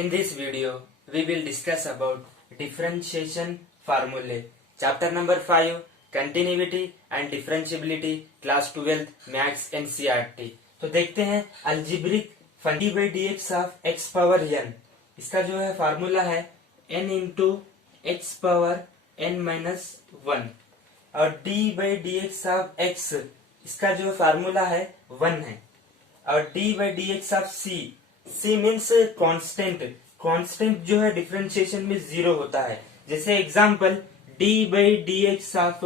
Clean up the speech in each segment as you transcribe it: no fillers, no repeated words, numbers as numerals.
In this video, we will discuss about differentiation formulae. Chapter number 5, Continuity and Differentiability, Class 12, Maths NCERT. तो देखते हैं algebraic d by dx of x power n. इसका जो है formula है n into x power n minus 1 और d by dx of x इसका जो फार्मूला है 1 है और d by dx of c means constant जो है डिफरेंशिएशन में 0 होता है. जैसे example d by dx of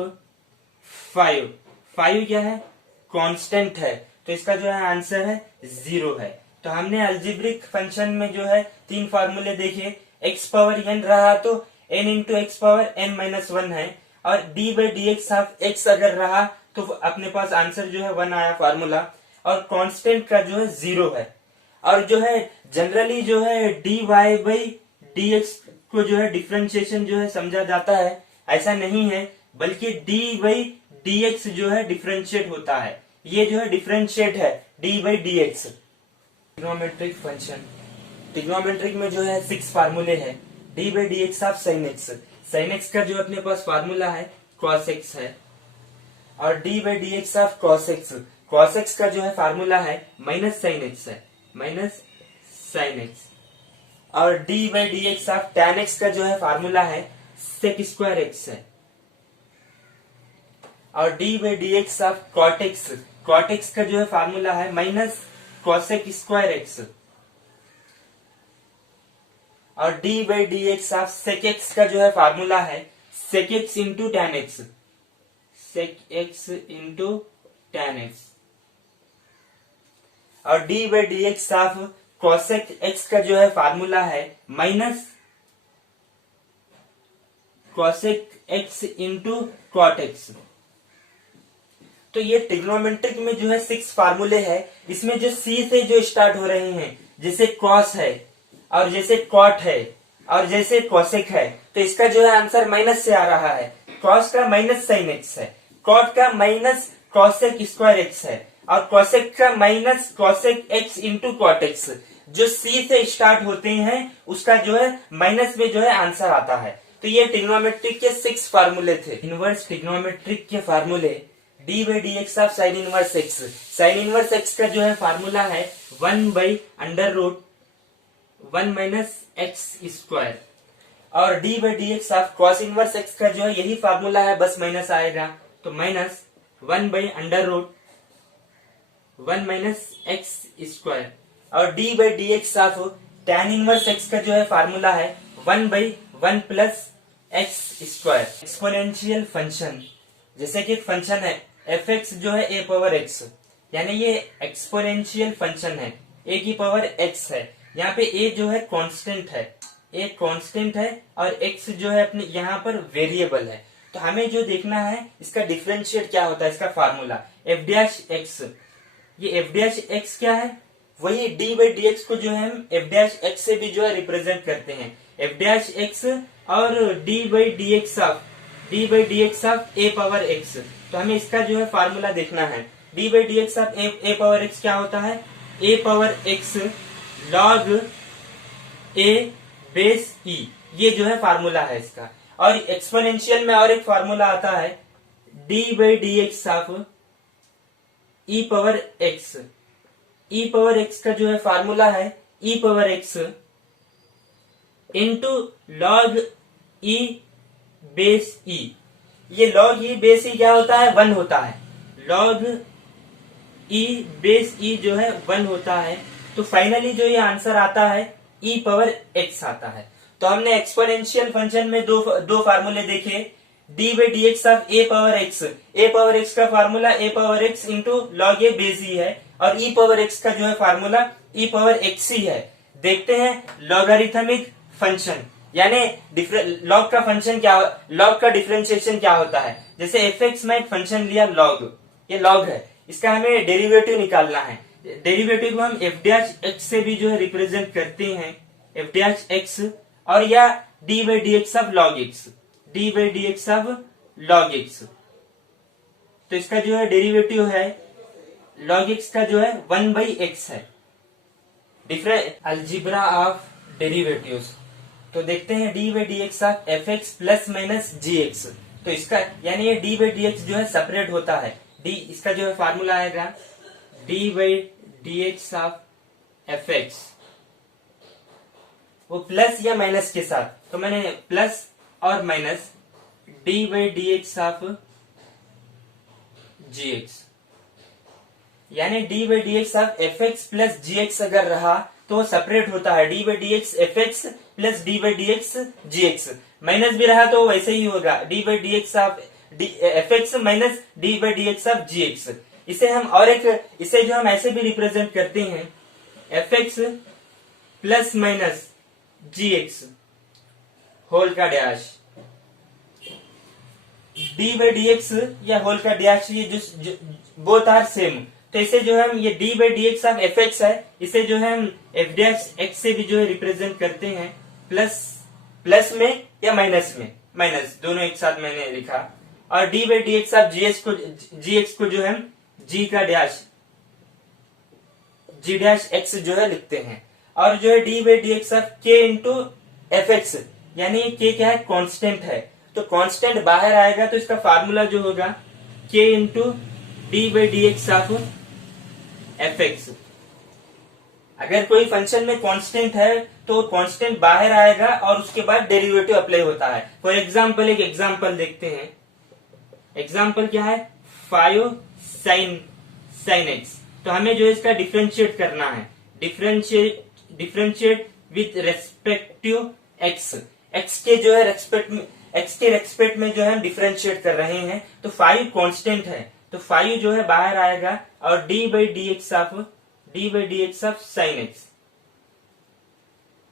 5 क्या है कांस्टेंट है तो इसका जो है आंसर है 0 है. तो हमने अल्जीब्रिक फंक्शन में जो है 3 फार्मूले देखे. x पावर n रहा तो n into x power n minus 1 है और d by dx of x अगर रहा तो अपने पास आंसर जो है 1 आया फार्मूला और कांस्टेंट का जो है 0 है. और जो है जनरली जो है dy by dx को जो है डिफरेंशिएशन जो है समझा जाता है, ऐसा नहीं है बल्कि d by dx जो है डिफरेंशिएट होता है. ये जो है डिफरेंशिएट है d by dx. Trigonometric function, trigonometric में जो है 6 फार्मूले है. d by dx of sin x का जो अपने पास फार्मूला है cos x है और d by dx of cos x का जो है फार्मूला है माइनस sin x और d by dx of tan x का जो है फार्मूला है sec स्क्वायर x है और d by dx of cot x का जो है फार्मूला है माइनस cosec स्क्वायर x और d by dx of sec x का जो है फार्मूला है sec x into tan x, sec x into tan x और d by dx of cosec x का जो है फार्मूला है minus cosec x into cot x. तो ये ट्रिग्नोमेट्रिक में जो है 6 फार्मूले है. इसमें जो c से जो स्टार्ट हो रहे हैं जैसे cos है और जैसे cot है और जैसे cosec है तो इसका जो है आंसर माइनस से आ रहा है. cos का माइनस sin x है, cot का माइनस cosec स्क्वायर x है और cosec का minus cosec x into cot x. जो c से स्टार्ट होते हैं उसका जो है माइनस में जो है आंसर आता है. तो ये ट्रिग्नोमेट्रिक के 6 फार्मूले थे. इनवर्स ट्रिग्नोमेट्रिक के फार्मूले d by dx of sin inverse x. sin inverse x का जो है फार्मूला है 1 by under root 1 minus x square और d by dx of cos inverse x का जो है यही फार्मूला है, बस माइनस आएगा तो minus 1 by under root 1 minus x square और d by dx of tan inverse x का जो है फार्मूला है 1 by 1 plus x square. Exponential function जैसे कि फंक्शन है fx जो है a पावर x, यानी ये एक्सपोनेंशियल फंक्शन है, a की पावर x है. यहाँ पे a जो है कांस्टेंट है, a कांस्टेंट है और x जो है अपने यहाँ पर वेरिएबल है. तो हमें जो देखना है इसका डिफरेंशिएट क्या होता है, इसका फार्मूला f डैश x. ये f डैश x क्या है, वही d by dx को जो है हम f डैश x से भी जो है रिप्रेजेंट करते हैं. f डैश x और d by dx of a power x. तो हमें इसका जो है फार्मूला देखना है. d by dx of a power x क्या होता है, a power x log a base e. ये जो है फार्मूला है इसका. और एक्सपोनेंशियल में और एक फार्मूला आता है d by dx of e power x. e power x का जो है फार्मूला है e power x into log e base e. ये log e बेस e क्या होता है, 1 होता है. log e बेस e जो है 1 होता है. तो फाइनली जो ये आंसर आता है e पावर x आता है. तो हमने एक्सपोनेंशियल फंक्शन में दो फार्मूले देखे. d by dx of a power x का formula a power x into log a base e है और e पावर x का जो है फार्मूला e पावर x ही है. देखते हैं लॉगरिथमिक फंक्शन यानी लॉग का फंक्शन क्या, लॉग का डिफरेंशिएशन क्या होता है. जैसे fx में एक फंक्शन लिया log, ये log है, इसका हमें डेरिवेटिव निकालना है. डेरिवेटिव को हम f डैश x से भी जो है रिप्रेजेंट करते हैं, f डैश x और या d by dx of log x, d by dx of log x. तो इसका जो है डेरिवेटिव है log x का जो है 1 by x है. Algebra of derivatives. तो देखते हैं d by D x of F x plus minus g x. तो इसका यानी ये डी बाई डी एक्स जो है सेपरेट होता है। डी इसका जो है फार्मूला आएगा D by D x of F X, वो प्लस या माइनस के साथ, तो मैंने प्लस और minus D by D x of ji X, यानी D by D x of F x plus G X अगर रहा तो वो सेपरेट होता है। D by D X F x plus D by D X G X, minus भी रहा तो वैसे ही होगा, D by D x of F x minus D by D x of ji x. इसे हम और एक इसे जो हम ऐसे भी रिप्रेजेंट करते हैं F x plus minus g x whole का dash, D by D x या होल का डैश, ये जो बोथ आर सेम। तो इसे जो है हम ये D by D x of F x है, इसे जो है हम एफ डैश एक्स से भी जो है रिप्रेजेंट करते हैं प्लस में या माइनस में, माइनस दोनों एक साथ मैंने लिखा। और d by D x of ji x को जो है हम जी का डैश जी डैश एक्स जो है लिखते हैं। और जो है D by D x of के इंटू एफ एक्स, यानी के क्या है कांस्टेंट है, तो कांस्टेंट बाहर आएगा तो इसका फार्मूला जो होगा के into D by D x of F x. अगर कोई फंक्शन में कांस्टेंट है तो कांस्टेंट बाहर आएगा और उसके बाद डेरिवेटिव अप्लाई होता है। फॉर एग्जाम्पल एक एग्जाम्पल देखते हैं। एग्जाम्पल क्या है 5 साइन एक्स, तो हमें जो इसका डिफरेंशिएट करना है, differentiate with respective x, x के जो है एक्स के रेस्पेक्ट में जो है हम डिफरेंशिएट कर रहे हैं। तो 5 कांस्टेंट है तो 5 जो है बाहर आएगा और d by D x of sine x,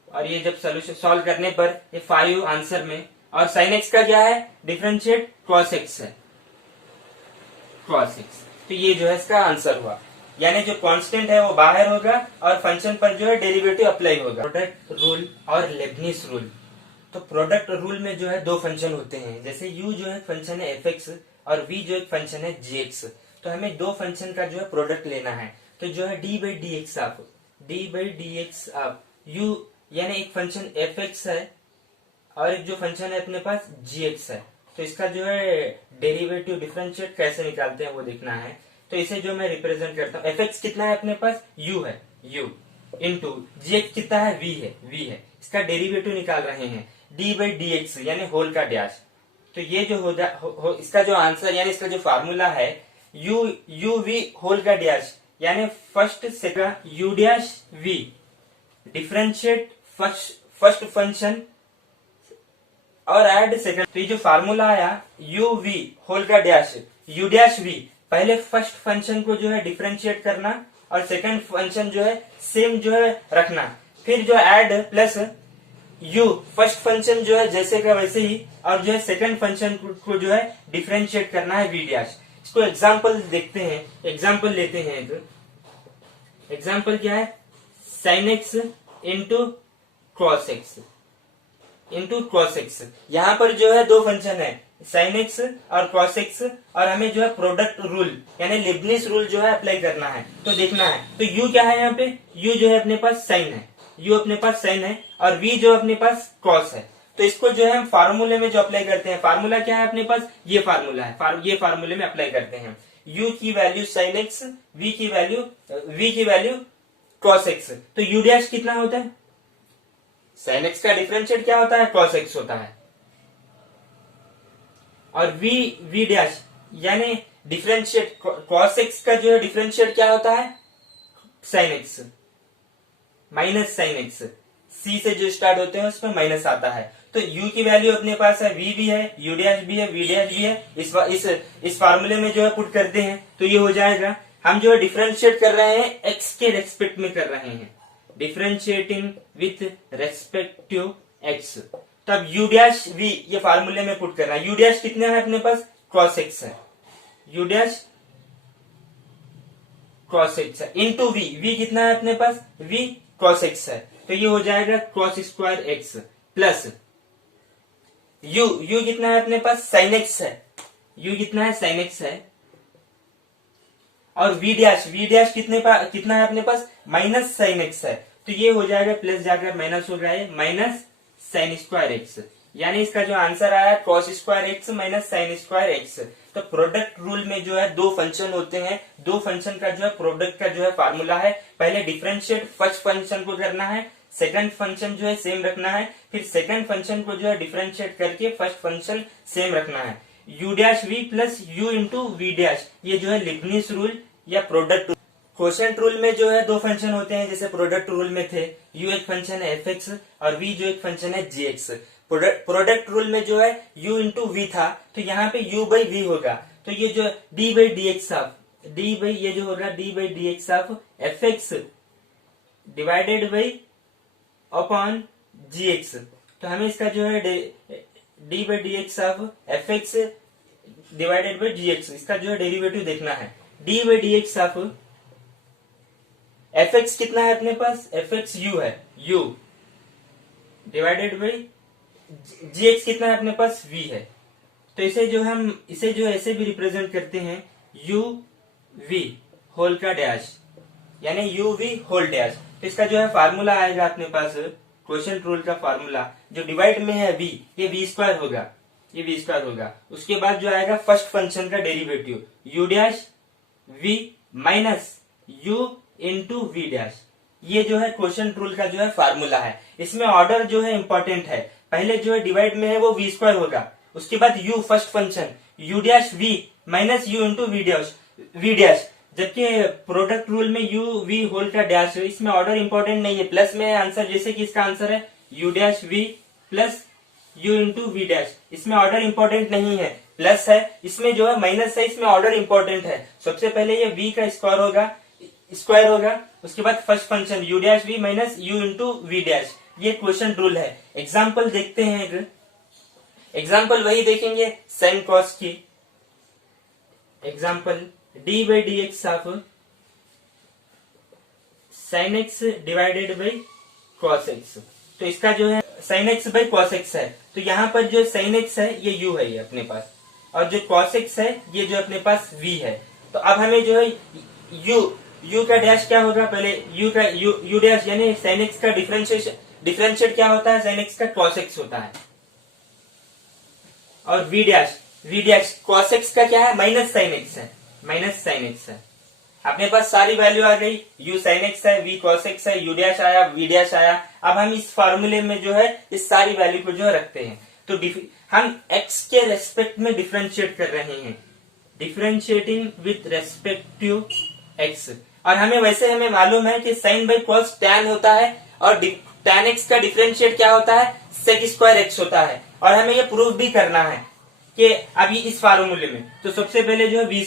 और ये जब सोल्यूशन सॉल्व करने पर ये 5 आंसर में, और साइन एक्स का क्या है डिफरेंशिएट कॉस एक्स है, कॉस एक्स। तो ये जो है इसका आंसर हुआ, यानी जो कांस्टेंट है वो बाहर होगा और फंक्शन पर जो है डेरिवेटिव अप्लाई होगा। प्रोडक्ट रूल और लेबनीज रूल। तो प्रोडक्ट रूल में जो है दो फंक्शन होते हैं, जैसे u जो है फंक्शन है एफ एक्स और v जो एक फंक्शन है जी एक्स। तो हमें दो फंक्शन का जो है प्रोडक्ट लेना है, तो जो है D by D x of u, यानी एक फंक्शन एफ एक्स है और एक जो फंक्शन है अपने पास जी एक्स है। तो इसका जो है डेरिवेटिव डिफरेंशिएट कैसे निकालते हैं वो देखना है। तो इसे जो मैं रिप्रेजेंट करता हूँ, एफ एक्स कितना है अपने पास u है, u इंटू जी एक्स कितना है v है, इसका डेरिवेटिव निकाल रहे हैं डी बाई डी एक्स यानी होल का डैश। तो ये जो हो इसका जो आंसर यानी इसका जो फार्मूला है यू वी होल का डैश, यानी first second u dash v differentiate first function और ऐड सेकंड। तो ये जो फार्मूला आया यू वी होल का डैश यू डैश वी, पहले फर्स्ट फंक्शन को जो है डिफरेंशिएट करना और सेकंड फंक्शन जो है सेम जो है रखना, फिर जो add plus you first function जो है जैसे का वैसे ही, और जो है सेकंड फंक्शन को जो है डिफरेंशिएट करना है वी डैश। इसको एग्जांपल देखते हैं, एग्जांपल लेते हैं। एक एग्जांपल क्या है sine x into cross x. यहाँ पर जो है दो फंक्शन है साइन एक्स और कॉस एक्स, और हमें जो है प्रोडक्ट रूल यानी लिबनिज रूल जो है अप्लाई करना है। तो देखना है तो u क्या है, यहाँ पे u जो है अपने पास साइन है, u अपने पास साइन है और v जो अपने पास कॉस है। तो इसको जो है हम फार्मूले में जो अप्लाई करते हैं, फार्मूला क्या है अपने पास, ये फार्मूला है, ये फार्मूले में अप्लाई करते हैं। u की वैल्यू साइन एक्स, v की वैल्यू कॉस एक्स। तो u डैश कितना होता है, साइन एक्स का डिफरेंशिएट क्या होता है, कॉस एक्स होता है, और v डैश यानी डिफरेंशिएट कॉस एक्स का जो है डिफरेंशिएट क्या होता है, sine x minus sine x. c से जो स्टार्ट होते हैं उसमें माइनस आता है। तो u की वैल्यू अपने पास है, v भी है, u डैश भी है, v डैश भी है। इस फार्मूले में जो है पुट करते हैं तो ये हो जाएगा। हम जो है डिफरेंशिएट कर रहे हैं x के रेस्पेक्ट में कर रहे हैं, डिफरेंशिएटिंग विथ रेस्पेक्टिव x। तब u डैश v ये फार्मूले में पुट करना है। u डैश कितना है अपने पास, क्रॉस x है, u डैश क्रॉस x है, इंटू v कितना है अपने पास, v क्रॉस x है। तो ये हो जाएगा cross square x plus u कितना है अपने पास, साइन x है, u कितना है, साइन x है, और v डैश कितना है अपने पास, माइनस साइन x है। तो ये हो जाएगा प्लस जाकर माइनस हो गया माइनस साइन स्क्वायर एक्स, यानी इसका जो आंसर आया cos square x minus sine square x. तो प्रोडक्ट रूल में जो है दो फंक्शन होते हैं, दो फंक्शन का जो है प्रोडक्ट का जो है फार्मूला है, पहले डिफरेंशिएट फर्स्ट फंक्शन को करना है, सेकंड फंक्शन जो है सेम रखना है, फिर सेकंड फंक्शन को जो है डिफरेंशिएट करके फर्स्ट फंक्शन सेम रखना है। U dash v plus u into v dash, ये जो है लिबनिज रूल या प्रोडक्ट रूल। क्वोशिएंट रूल में जो है दो फंक्शन होते हैं, जैसे प्रोडक्ट रूल में थे u एक फंक्शन है एफ एक्स और v जो एक फंक्शन है जी एक्स। प्रोडक्ट रूल में जो है u इंटू वी था, तो यहाँ पे u बाई वी होगा, तो ये जो d by D x of d by ये जो होगा d by D x of F x divided by upon g x. तो हमें इसका जो है d by D x of F x divided by g x, इसका जो है डेरिवेटिव देखना है। d by D x of F x कितना है अपने पास, एफ एक्स यू है, u divided by g x कितना है अपने पास, v है। तो इसे जो ऐसे भी रिप्रेजेंट करते हैं u v होल का डैश, यानी u v होल डैश। तो इसका जो है फार्मूला आएगा अपने पास क्वोशिएंट रूल का फार्मूला, जो डिवाइड में है v, ये v स्क्वायर होगा, ये v स्क्वायर होगा। उसके बाद जो आएगा फर्स्ट फंक्शन का derivative u dash v minus u into v dash, ये जो है क्वोशिएंट रूल का जो है फार्मूला है। इसमें ऑर्डर जो है इंपॉर्टेंट है, पहले जो है डिवाइड में है वो वी स्क्वायर होगा, उसके बाद u first function u dash v minus u into v dash, जबकि प्रोडक्ट रूल में u v होल का डैश है, इसमें ऑर्डर इंपॉर्टेंट नहीं है, प्लस में है आंसर, जैसे कि इसका आंसर है u dash v plus u into v dash, इसमें ऑर्डर इंपॉर्टेंट नहीं है, प्लस है, इसमें जो है माइनस है, इसमें ऑर्डर इंपॉर्टेंट है। सबसे पहले ये v का स्क्वायर होगा, उसके बाद first function u dash v minus u into v dash, ये क्वोशिएंट रूल है। एग्जाम्पल देखते हैं, एग्जाम्पल वही देखेंगे साइन कॉस की। Example d by D x of sine x divided by cos x. तो इसका जो है sine x by cos x है, तो यहाँ पर जो साइन एक्स है ये u है, ये अपने पास, और जो कॉस एक्स है ये जो अपने पास v है। तो अब हमें जो है u का डैश क्या होगा, पहले u डैश यानी साइन एक्स का डिफरेंशिएट क्या होता है, साइन एक्स का कॉस एक्स होता है, और v डैश कॉस एक्स का क्या है, माइनस साइन एक्स है, माइनस साइन एक्स है। अपने पास सारी वैल्यू आ गई, u साइन एक्स है, v कॉस एक्स है, u डैश आया, v डैश आया। अब हम इस फार्मूले में जो है इस सारी वैल्यू को जो है रखते हैं, तो हम x के रेस्पेक्ट में डिफरेंशिएट कर रहे हैं, differentiating with respect to x। और हमें मालूम है कि साइन बाई कॉस टैन होता है, और टैन एक्स का डिफरेंशिएट क्या होता है, सेक स्क्वायर एक्स होता है। और हमें ये प्रूव भी करना है कि अभी इस फार्मूले में, तो सबसे पहले जो है वी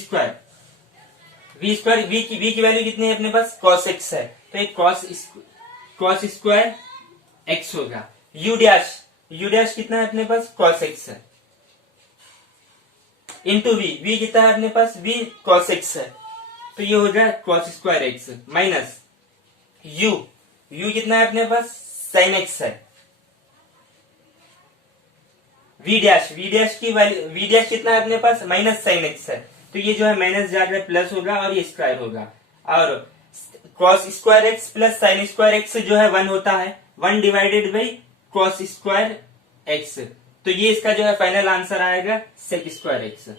की वैल्यू कितनी है अपने पास, कॉस एक्स है, तो एक कॉस स्क्वायर एक्स होगा। यू डैश कितना है अपने पास, कॉस एक्स है, इंटू वी कितना है अपने पास, वी कॉस एक्स है, तो ये हो जाए cos square x minus you कितना है अपने पास, साइन एक्स है, वी डैश की वैल्यू, वी डैश कितना है अपने पास, माइनस साइन एक्स है, तो ये जो है माइनस जाकर प्लस होगा और ये स्क्वायर होगा, और cos square x plus sine square x जो है 1 होता है, 1 divided by cos square x, तो ये इसका जो है फाइनल आंसर आएगा सेक स्क्वायर एक्स।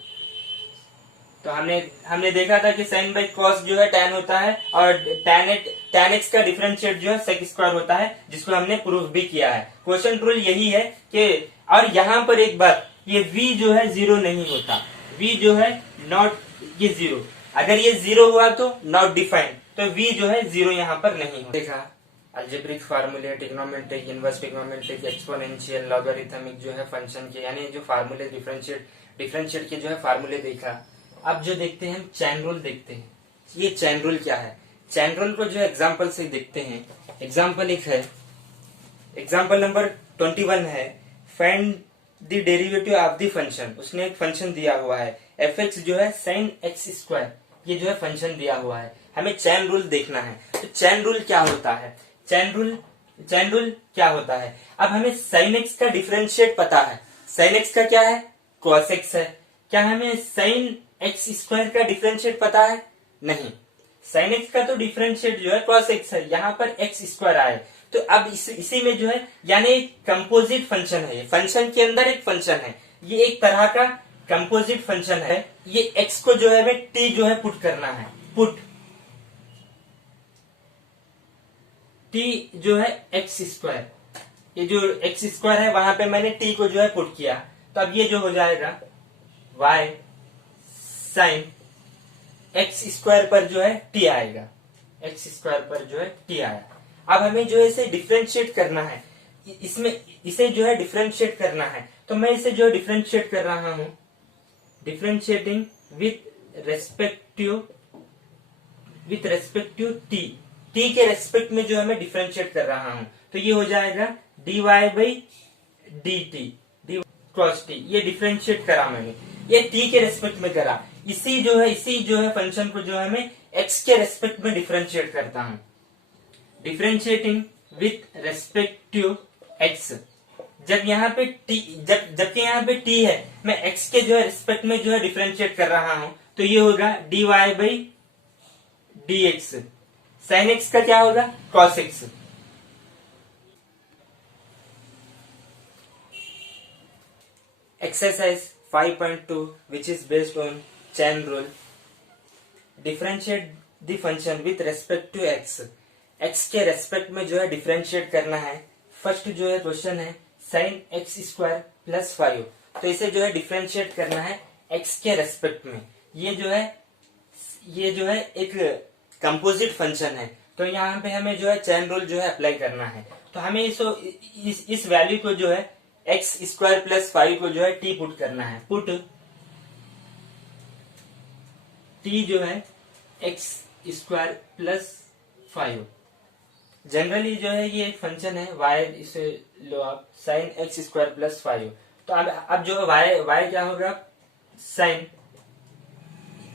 तो हमने देखा था कि साइन बाई कॉस जो है टैन होता है, और टैन एक्स का डिफरेंशिएट जो है सेक स्क्वायर होता है, जिसको हमने प्रूफ भी किया है। क्वोशिएंट रूल यही है कि, और यहाँ पर एक बात, ये v जो है 0 नहीं होता, v जो है नॉट, ये 0, अगर ये 0 हुआ तो नॉट डिफाइंड, तो v जो है 0 यहाँ पर नहीं होता। देखा अलजेब्रिक फार्मूले, trigonometric, inverse trigonometric, exponential, logarithmic जो है फंक्शन के, यानी जो फार्मूले डिफरेंशिएट के जो है फार्मूले देखा। अब जो देखते हैं चैन रूल देखते हैं, ये चैन रूल क्या है। चैन रूल को जो एग्जांपल से देखते हैं। एग्जांपल एक है, एग्जांपल नंबर 21 है, find the derivative of the function. उसने एक फंक्शन दिया हुआ है एफ एक्स जो है साइन एक्स स्क्वायर, ये जो है फंक्शन दिया हुआ है, हमें चैन रूल देखना है। तो चैन रूल क्या होता है, चैन रूल क्या होता है। अब हमें साइन एक्स का डिफरेंशिएट पता है, साइन एक्स का क्या है, कॉस एक्स है। क्या हमें साइन एक्स स्क्वायर का डिफरेंशिएट पता है, नहीं। साइन एक्स का तो डिफरेंशिएट जो है कॉस एक्स है, यहाँ पर एक्स स्क्वायर आए, तो अब इसी में जो है यानी कंपोजिट फंक्शन है, फंक्शन के अंदर एक फंक्शन है, ये एक तरह का कंपोजिट फंक्शन है। ये एक्स को जो है हमें टी जो है पुट करना है, पुट टी जो है एक्स स्क्वायर, ये जो एक्स स्क्वायर है वहां पे मैंने टी को जो है पुट किया, तो अब ये जो हो जाएगा वाई साइन एक्स स्क्वायर पर जो है टी आएगा, एक्स स्क्वायर पर जो है टी आया। अब हमें जो है इसे डिफ्रेंशिएट करना है, इसमें इसे जो है डिफ्रेंशिएट करना है, तो मैं इसे जो है डिफ्रेंशिएट कर रहा हूं, differentiating with respect to t, t के रेस्पेक्ट में जो है मैं डिफ्रेंशिएट कर रहा हूं, तो ये हो जाएगा dy by D T, D cross T, ये डिफ्रेंशिएट करा मैंने, ये टी के रेस्पेक्ट में करा, इसी जो है फंक्शन को जो है मैं एक्स के रेस्पेक्ट में डिफ्रेंशिएट करता हूं, differentiating with respect to x. जब यहाँ पे टी, जबकि यहाँ पे टी है, मैं एक्स के जो है रेस्पेक्ट में जो है डिफ्रेंशिएट कर रहा हूं, तो ये होगा dy by D x, sine x का क्या होगा cos x. Exercise 5.2 which is based on chain rule, differentiate the function with respect to x, x के रेस्पेक्ट में जो है डिफरेंशिएट करना है। फर्स्ट जो है क्वेश्चन है साइन एक्स स्क्वायर प्लस 5, तो इसे जो है डिफरेंशिएट करना है x के रेस्पेक्ट में, ये जो है एक कंपोजिट फंक्शन है, तो यहाँ पे हमें जो है चेन रूल जो है अप्लाई करना है, तो हमें इस वैल्यू को जो है एक्स स्क्वायर प्लस 5 को जो है टी पुट करना है, पुट टी जो है एक्स स्क्वायर प्लस 5, जनरली जो है ये एक फंक्शन है वाई, इसे लो आप साइन एक्स स्क्वायर प्लस 5, तो अब जो वाई क्या होगा साइन,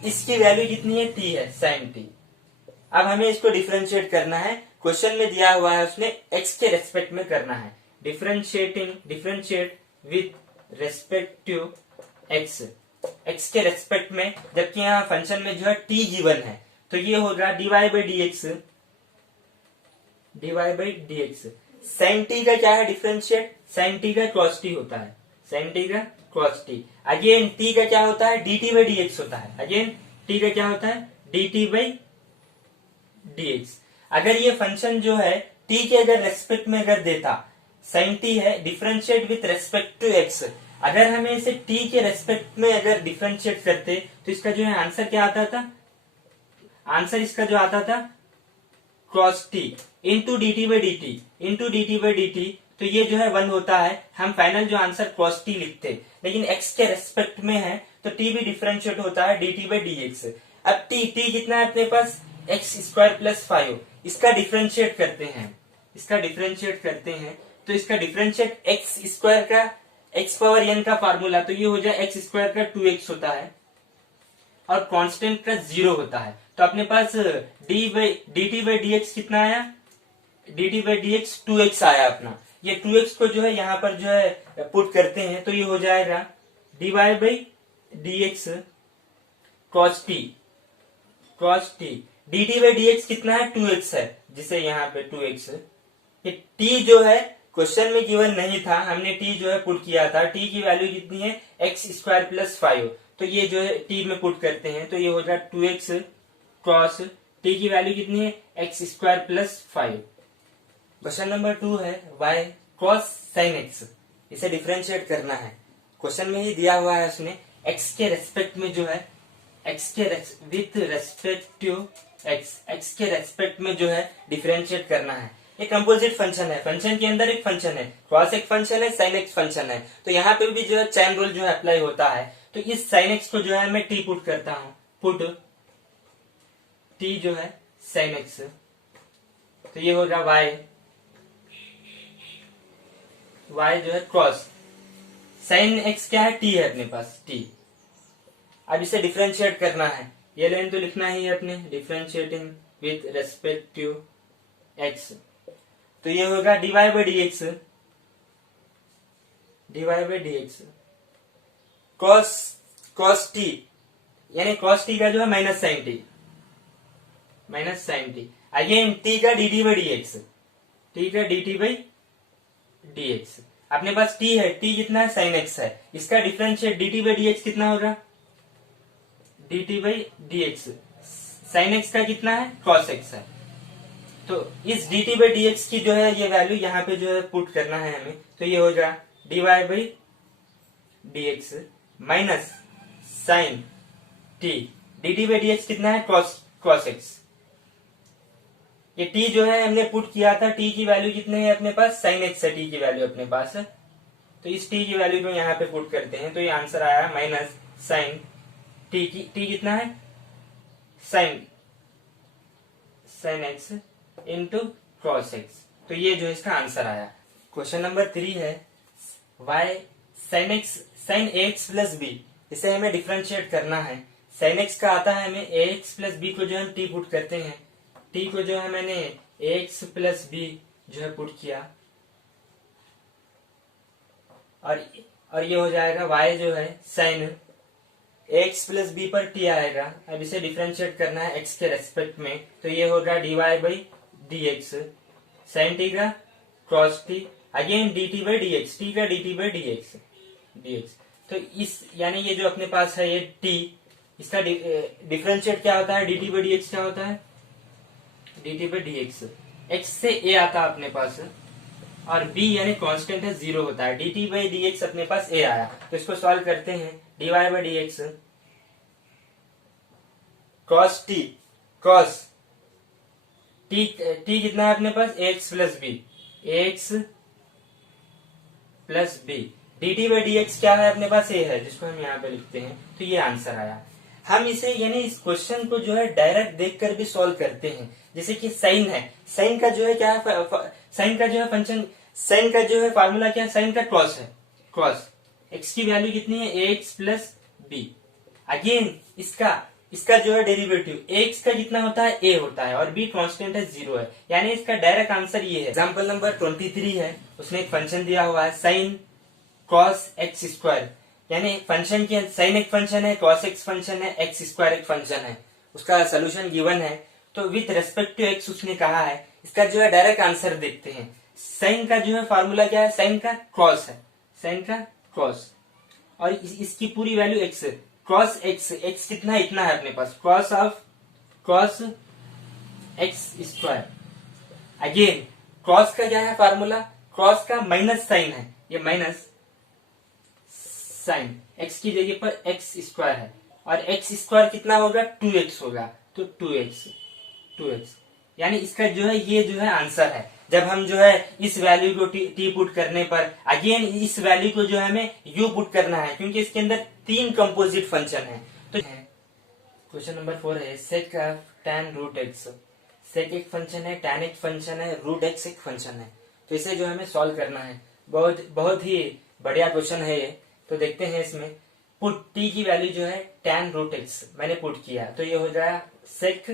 इसकी वैल्यू कितनी है टी है, साइन टी। अब हमें इसको डिफरेंशिएट करना है, क्वेश्चन में दिया हुआ है उसने एक्स के रेस्पेक्ट में करना है, differentiate with respect to x, x के रेस्पेक्ट में, जबकि यहाँ फंक्शन में जो है टी गिवन है, तो ये होगा dy by D x. Sine T का क्या है डिफरेंशिएट, साइन टी का क्रॉस टी होता है, साइन टी का क्रॉस टी, अगेन टी का क्या होता है dt बाई डी एक्स होता है, अगेन टी का क्या होता है dt बाई डी एक्स। अगर ये फंक्शन जो है t के अगर रेस्पेक्ट में अगर देता, साइन टी है differentiate with respect to x, अगर हमें इसे t के रेस्पेक्ट में अगर डिफरेंशिएट करते तो इसका जो है आंसर क्या आता था, आंसर इसका जो आता था cross T into D T by D T, तो ये जो है 1 होता है, हम फाइनल जो आंसर क्रॉस टी लिखते, लेकिन x के रेस्पेक्ट में है तो t भी डिफरेंशिएट होता है dt बाई डी एक्स। अब t कितना है अपने पास एक्स स्क्वायर प्लस 5, इसका डिफरेंशिएट करते हैं, तो इसका डिफरेंशिएट एक्स स्क्वायर का एक्स पावर n का फार्मूला, तो ये हो जाए एक्स स्क्वायर का 2x होता है और कांस्टेंट का 0 होता है, तो अपने पास D T by D x कितना आया, D T by D X 2x आया अपना, ये 2x को जो है यहाँ पर जो है पुट करते हैं, तो ये हो जाएगा dy by D x cross T, d T by D x कितना है 2x है, जिसे यहाँ पे 2x, ये t जो है क्वेश्चन में गिवन नहीं था, हमने t जो है पुट किया था, t की वैल्यू कितनी है एक्स स्क्वायर प्लस 5, तो ये जो है t में पुट करते हैं, तो ये हो जाए 2x क्रॉस t की वैल्यू कितनी है x square plus 5। Question number 2 है y क्रॉस साइन x, इसे डिफरेंशिएट करना है, क्वेश्चन में ही दिया हुआ है उसने x के रेस्पेक्ट में जो है विथ रेस्पेक्ट टू x के रेस्पेक्ट में जो है डिफरेंशिएट करना है। ये कंपोजिट फंक्शन है, फंक्शन के अंदर एक फंक्शन है, क्रॉस एक फंक्शन है, साइन एक्स फंक्शन है, तो यहाँ पे भी जो है चेन रूल जो है अप्लाई होता है, तो इस साइन एक्स को जो है मैं टी पुट करता हूं, पुट टी जो है साइन एक्स, तो ये होगा y जो है क्रॉस साइन एक्स क्या है टी है अपने पास टी। अब इसे डिफरेंशिएट करना है, ये लाइन तो लिखना ही है अपने, differentiating with respect to X, तो ये होगा dy by D X cos T, यानी कॉस टी का जो है minus sine T, minus sine T. Again T का D T by D X, T का D T by D X. अपने पास टी है, टी कितना है, साइन एक्स है, इसका differentiate D T by D x कितना होगा, D T by D x. Sine x का कितना है, कॉस एक्स है। तो इस D T by D x की जो है ये वैल्यू यहाँ पे जो है पुट करना है हमें, तो ये हो जाए d Y by D x minus sine t, d T by D x कितना है, कॉस एक्स। ये t जो है हमने पुट किया था, t की वैल्यू कितने है अपने पास, साइन एक्स है t की वैल्यू अपने पास है। तो इस t की वैल्यू को यहाँ पे पुट करते हैं, तो ये आंसर आया माइनस साइन t की, t कितना है, sine x into cos x. तो ये जो इसका आंसर आया। क्वेश्चन नंबर 3 है y sine x plus b, इसे हमें डिफरेंशिएट करना है। साइन एक्स का आता है हमें ax प्लस बी को जो हम t पुट करते हैं, t को जो है मैंने ax प्लस बी जो है पुट किया, और ये हो जाएगा y जो है साइन x प्लस बी पर t आएगा। अब इसे डिफरेंशिएट करना है x के रेस्पेक्ट में, तो ये होगा dy by D x sine T का cos T, again D T by D X, T का D T by D X. तो इस यानी ये जो अपने पास है ये t, इसका डिफरेंशिएट क्या होता है, D T by D X क्या होता है, D T by D x. X से a आता है अपने पास, और b यानी कांस्टेंट है 0 होता है, D T by D X अपने पास a आया। तो इसको सॉल्व करते हैं, D Y by D X cos T, cos T कितना है अपने पास, X plus B, X plus B, D T by D X क्या है अपने पास, a है, जिसको हम यहाँ पे लिखते हैं। तो ये आंसर आया। हम इसे यानी इस क्वेश्चन को जो है डायरेक्ट देखकर भी सॉल्व करते हैं। जैसे कि साइन है, साइन का जो है क्या है, साइन का जो है फंक्शन, साइन का जो है फार्मूला क्या है, साइन का कॉस है, कॉस एक्स की वैल्यू कितनी है, एक्स प्लस बी। अगेन इसका जो है डेरिवेटिव एक्स का कितना होता है, a होता है, और b कांस्टेंट है 0 है, यानी इसका डायरेक्ट आंसर ये है। एग्जाम्पल नंबर 23 है, उसने एक फंक्शन दिया हुआ है साइन कॉस एक्स स्क्वायर, यानी फंक्शन की साइन एक फंक्शन है, कॉस एक्स फंक्शन है, एक्स स्क्वायर एक फंक्शन है, उसका सोल्यूशन गिवन है। तो विथ रेस्पेक्ट टू एक्स उसने कहा है, इसका जो है डायरेक्ट आंसर देखते हैं। साइन का जो है फार्मूला क्या है, साइन का कॉस है, साइन का कॉस, और इसकी पूरी वैल्यू एक्स है, कॉस एक्स कितना है, इतना है अपने पास, cos of cos X square. Again cos का क्या है फार्मूला, कॉस का माइनस साइन है, ये माइनस साइन एक्स की जगह पर एक्स स्क्वायर है, और एक्स स्क्वायर कितना होगा, 2x होगा, तो 2x यानी इसका जो है ये जो है आंसर है। जब हम जो है इस वैल्यू को टी पुट करने पर अगेन इस वैल्यू को जो है हमें यू पुट करना है, क्योंकि इसके अंदर 3 कंपोजिट फंक्शन है। तो क्वेश्चन नंबर 4 है सेक tan रूट एक्स, सेक एक फंक्शन है, tan एक फंक्शन है, रूट एक्स एक फंक्शन है। तो इसे जो हमें सॉल्व करना है, बहुत ही बढ़िया क्वेश्चन है ये। तो देखते हैं इसमें पुट टी की वैल्यू जो है tan रूट एक्स मैंने पुट किया, तो ये हो जाएगा सेक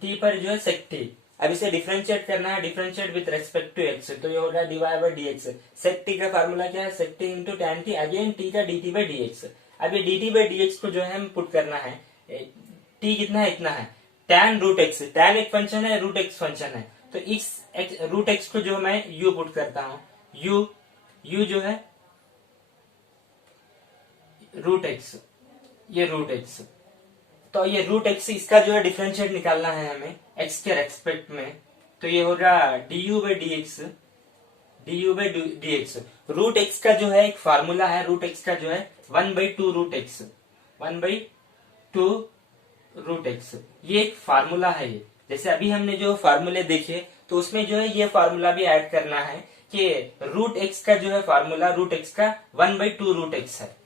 टी पर जो है सेक टी। अब इसे डिफरेंशिएट करना है, differentiate with respect to X, तो ये हो रहा है D Y by D X. Sec T का फार्मूला क्या है, sec T into tan T, again T का D T by D X. अब ये D T by D X को जो है हम पुट करना है, टी कितना है, इतना है, टैन रूट एक्स, टैन एक फंक्शन है, रूट एक्स फंक्शन है, तो इस रूट एक्स को जो मैं यू पुट करता हूं, यू जो है रूट एक्स, ये रूट एक्स, तो ये रूट एक्स इसका जो है डिफरेंशिएट निकालना है हमें एक्स के रेस्पेक्ट में, तो ये होगा d u by D x, d u by D x. Root x का जो है एक फार्मूला है, रूट एक्स का जो है 1/2 रूट एक्स, 1/2 रूट एक्स, ये एक फार्मूला है ये। जैसे अभी हमने जो फार्मूले देखे तो उसमें जो है ये फार्मूला भी ऐड करना है कि रूट एक्स का जो है फार्मूला रूट एक्स का 1/2 रूट एक्स है,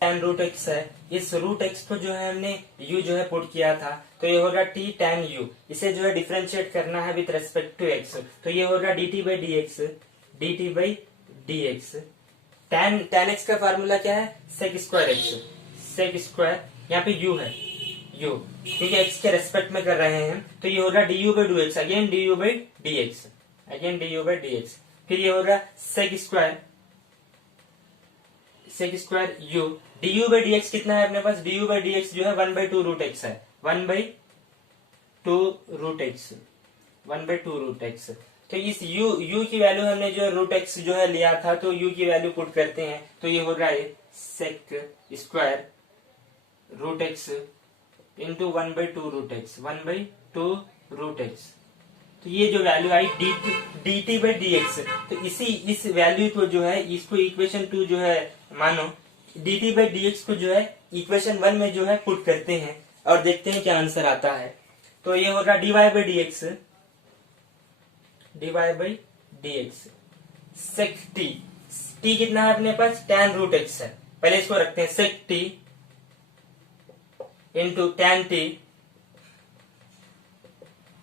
tan रूट एक्स है। इस रूट एक्स को जो है हमने u जो है पुट किया था, तो ये होगा t tan u। इसे जो है डिफरेंशिएट करना है विद रेस्पेक्ट टू x, तो ये होगा dt by D x, dt by D x. tan x का फार्मूला क्या है, sec square x, sec square, यहाँ पे u है, u क्योंकि x के रेस्पेक्ट में कर रहे हैं, तो ये होगा du by D x, again du by D x, again du by D x. फिर ये होगा sec square u, du by D x कितना है अपने पास, du बाई डी एक्स जो है 1/2 रूट एक्स है, 1/2 two root x, 1/2 root x. तो इस u की वैल्यू हमने जो रूट एक्स जो है लिया था, तो u की वैल्यू पुट करते हैं तो ये हो रहा है sec square root x into 1/2 root x, 1/2 root x. तो ये जो वैल्यू आई dt/dx, तो इस वैल्यू को जो है इसको इक्वेशन 2 जो है मानो, dt/dx को जो है इक्वेशन 1 में जो है पुट करते हैं और देखते हैं क्या आंसर आता है। तो ये होगा dy/dx, dy/dx sec t, t कितना है अपने पास, tan रूट एक्स है, पहले इसको रखते हैं sec t into tan t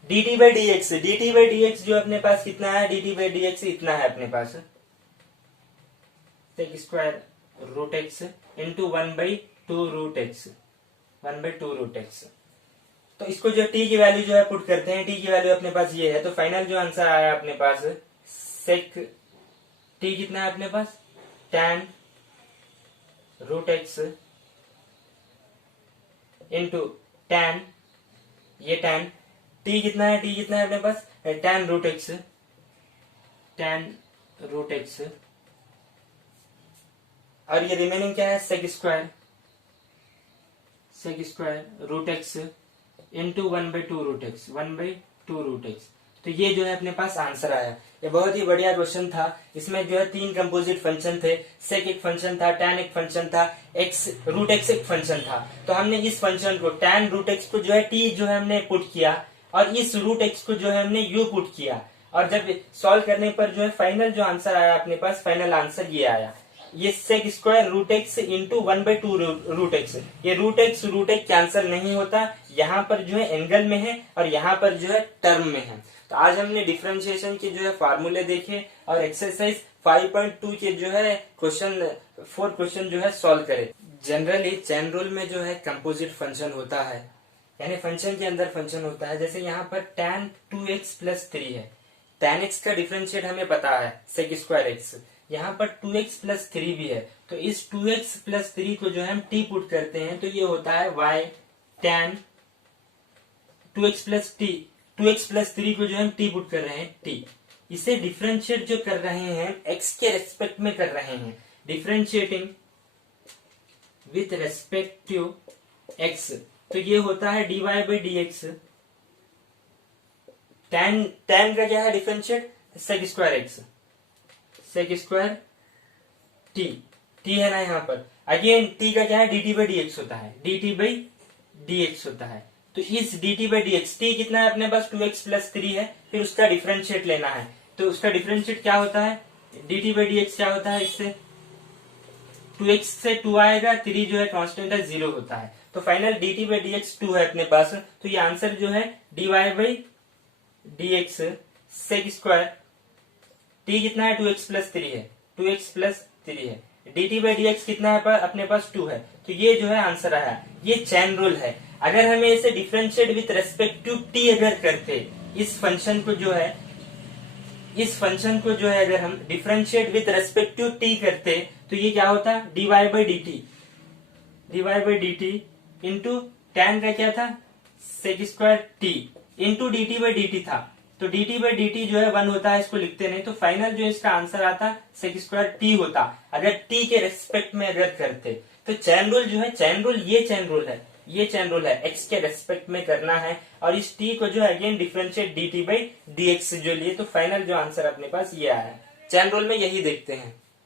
dt/dx, dt/dx जो अपने पास कितना है, dt/dx इतना है अपने पास sec square root x into 1/2 root x, 1/2 root x. तो इसको जो t की वैल्यू जो है पुट करते हैं, t की वैल्यू अपने पास ये है, तो फाइनल जो आंसर आया अपने पास sec t कितना है अपने पास, tan root x into tan, ये tan t कितना है, t कितना है अपने पास, tan root x, tan root x, और ये रिमेनिंग क्या है, sec square root x into 1/2 root x, 1/2 root x. तो ये जो है अपने पास आंसर आया। ये बहुत ही बढ़िया क्वेश्चन था। इसमें जो है 3 कंपोजिट फंक्शन थे, सेक एक फंक्शन था, tan एक फंक्शन था, एक्स रूट एक्स एक फंक्शन था। तो हमने इस फंक्शन को tan रूट एक्स को जो है t जो है हमने पुट किया, और इस रूट एक्स को जो है हमने u पुट किया, और जब सॉल्व करने पर जो है फाइनल जो आंसर आया अपने पास, फाइनल आंसर ये आया, ये sec square root x into 1/2 root x. ये रूट एक्स कैंसिल नहीं होता, यहाँ पर जो है एंगल में है और यहाँ पर जो है टर्म में है। तो आज हमने डिफरेंशिएशन के जो है फार्मूले देखे और एक्सरसाइज 5.2 के जो है क्वेश्चन 4 क्वेश्चन जो है सॉल्व करे। जनरली चेन रूल में जो है कंपोजिट फंक्शन होता है, यानी फंक्शन के अंदर फंक्शन होता है। जैसे यहाँ पर tan 2x + 3 है, tan x का डिफरेंशिएट हमें पता है सेक स्क्वायर एक्स, यहाँ पर 2x + 3 भी है, तो इस 2x + 3 को जो है हम t पुट करते हैं, तो ये होता है y tan 2x + t, 2x + 3 को जो हम t पुट कर रहे हैं t। इसे डिफरेंशिएट जो कर रहे हैं x के रेस्पेक्ट में कर रहे हैं, differentiating with respect to x, तो ये होता है dy/dx। tan का क्या है differentiate, sec square x, sec square t है ना यहाँ पर, अगेन t का क्या है, dt/dx होता है, dt/dx होता है। तो इस dt/dx, t कितना है अपने पास, 2x + 3 है, फिर उसका डिफरेंशिएट लेना है, तो उसका डिफरेंशिएट क्या होता है, dt/dx क्या होता है, इससे 2x से 2 आएगा, 3 जो है कांस्टेंट है, 0 होता है। तो फाइनल dt/dx 2 है अपने पास, तो ये आंसर जो है dy/dx सेक स्क्वायर t कितना है, 2x + 3 है, 2x + 3 है, dt/dx कितना है अपने पास 2 है, तो ये जो है आंसर आया। ये चेन रूल है। अगर हमें इसे differentiate with respect to t अगर करते, इस फंक्शन को जो है अगर हम differentiate with respect to t करते, तो ये क्या होता, dy/dt इंटू tan का क्या था, सेक स्क्वायर t इंटू dt/dt था, तो dt/dt जो है 1 होता है, इसको लिखते नहीं, तो फाइनल जो इसका आंसर आता सेक स्क्वायर t होता, अगर t के रेस्पेक्ट में अगर करते। तो चेन रूल जो है, ये चेन रूल है, x के रेस्पेक्ट में करना है, और इस t को जो है अगेन डिफरेंशिएट dt/dx जो लिए, तो फाइनल जो आंसर अपने पास ये आया। चेन रूल में यही देखते हैं।